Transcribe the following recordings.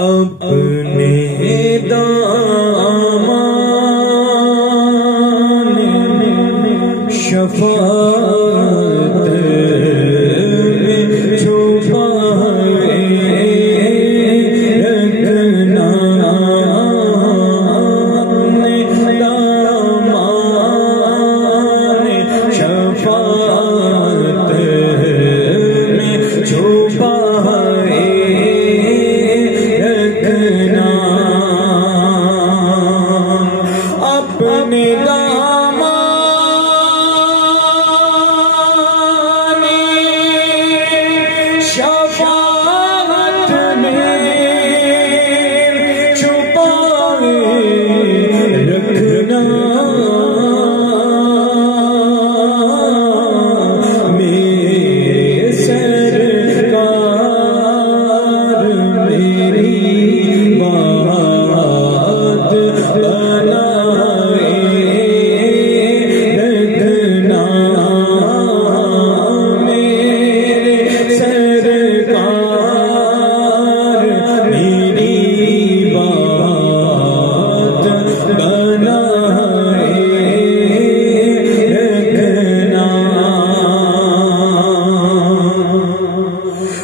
اپنے دامان شفاعت میں چھپائے رکھنا، اپنے دامان شفاعت میں چھپائے اپنے دامان شفاعت میں چھپائے رکھنا، میرے سرکار میری بات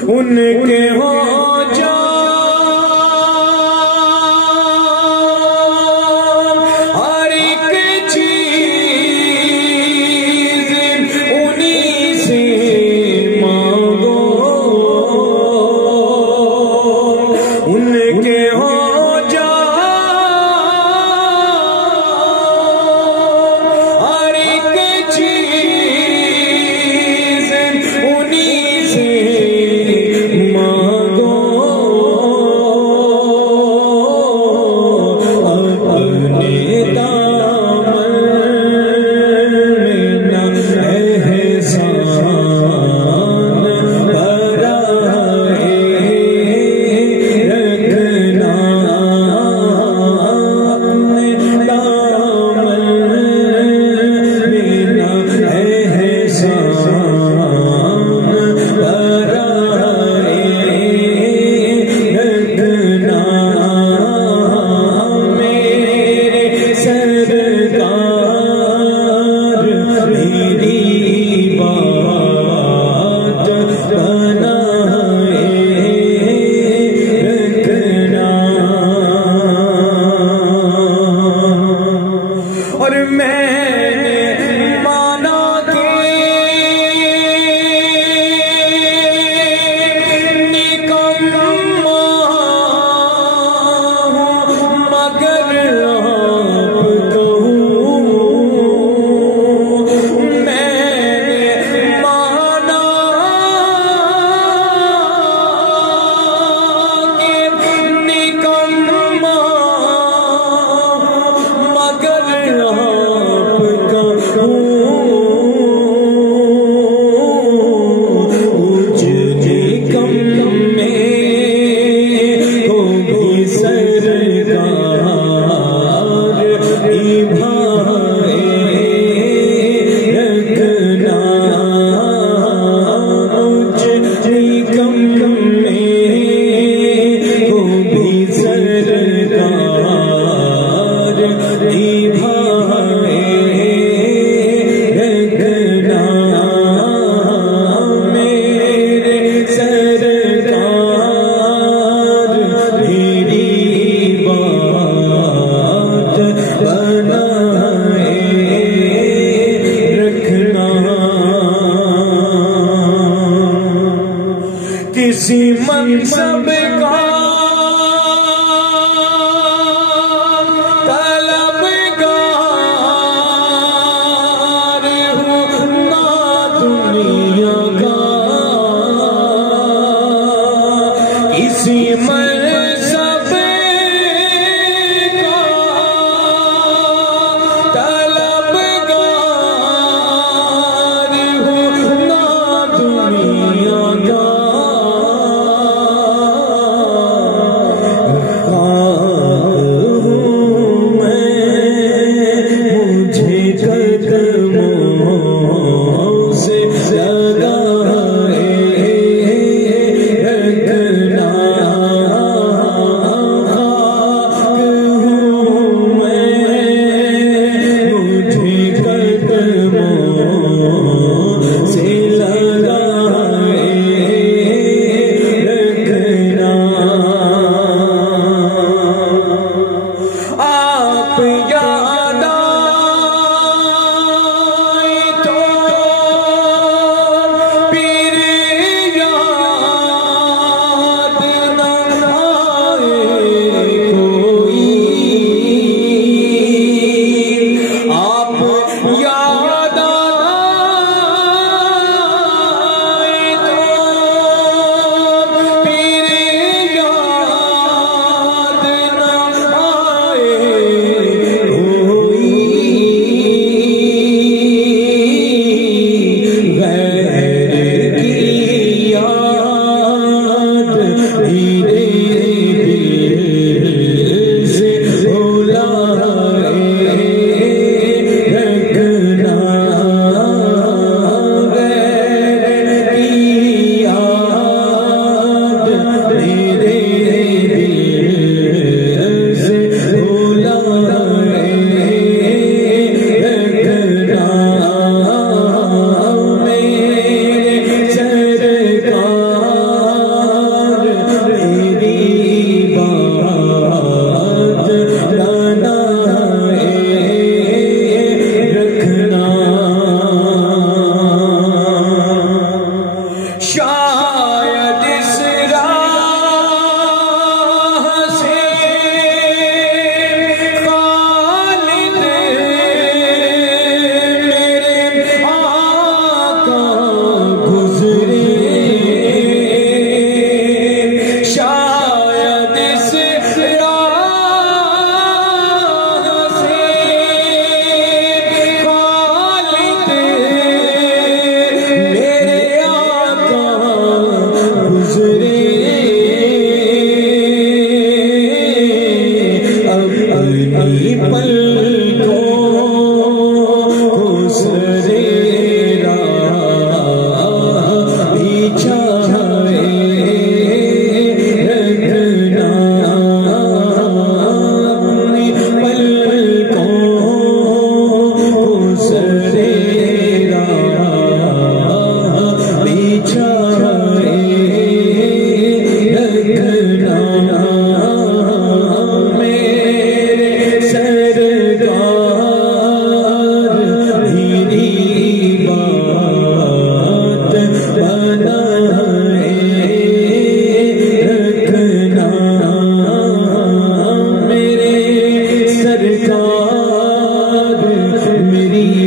ان کے ہو جا ہر ایک چیز انہی سے مانگو، ان کے ہو جا ہر ایک چیز انہی سے مانگو، اپنے دامن میں نہ احسان برائے رکھنا، اپنے دامن میں نہ احسان برائے رکھنا، میرے سرکار میری بات بنائے رکھنا، اور میں نے مانا کہ نکما ہوں مگر آپ کہوں، میں نے مانا کہ نکما مگر آپ کہوں، اجڑے کم میں ہو بھی سرکار نبھائے رکھنا، اجڑے کم میں ہو بھی سرکار نبھائے رکھنا، میرے سرکار میری بات بنائے رکھنا، کسی منصب کا طلبگار ہوں نہ دنیا کا، کسی منصب کا طلبگار ہوں نہ دنیا کا، رکھنا،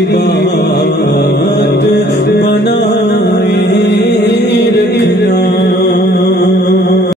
بات